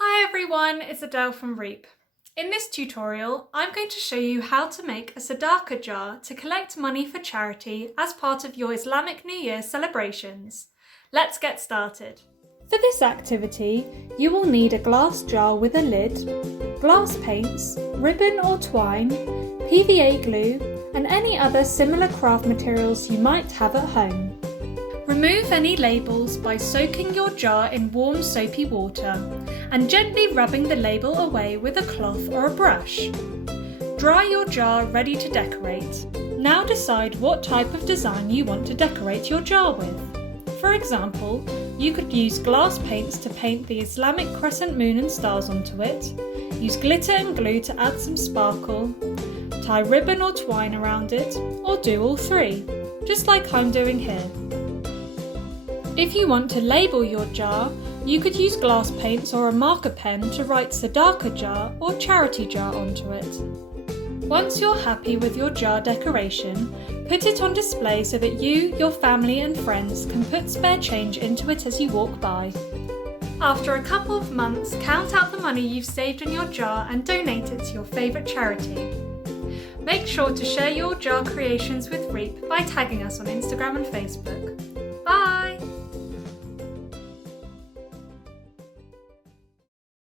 Hi everyone, it's Adele from REEP. In this tutorial, I'm going to show you how to make a Sadaqah jar to collect money for charity as part of your Islamic New Year celebrations. Let's get started. For this activity, you will need a glass jar with a lid, glass paints, ribbon or twine, PVA glue, and any other similar craft materials you might have at home. Remove any labels by soaking your jar in warm soapy water and gently rubbing the label away with a cloth or a brush. Dry your jar ready to decorate. Now decide what type of design you want to decorate your jar with. For example, you could use glass paints to paint the Islamic crescent moon and stars onto it, use glitter and glue to add some sparkle, tie ribbon or twine around it, or do all three, just like I'm doing here. If you want to label your jar, you could use glass paints or a marker pen to write Sadaqah Jar or Charity Jar onto it. Once you're happy with your jar decoration, put it on display so that you, your family and friends can put spare change into it as you walk by. After a couple of months, count out the money you've saved in your jar and donate it to your favourite charity. Make sure to share your jar creations with REEP by tagging us on Instagram and Facebook.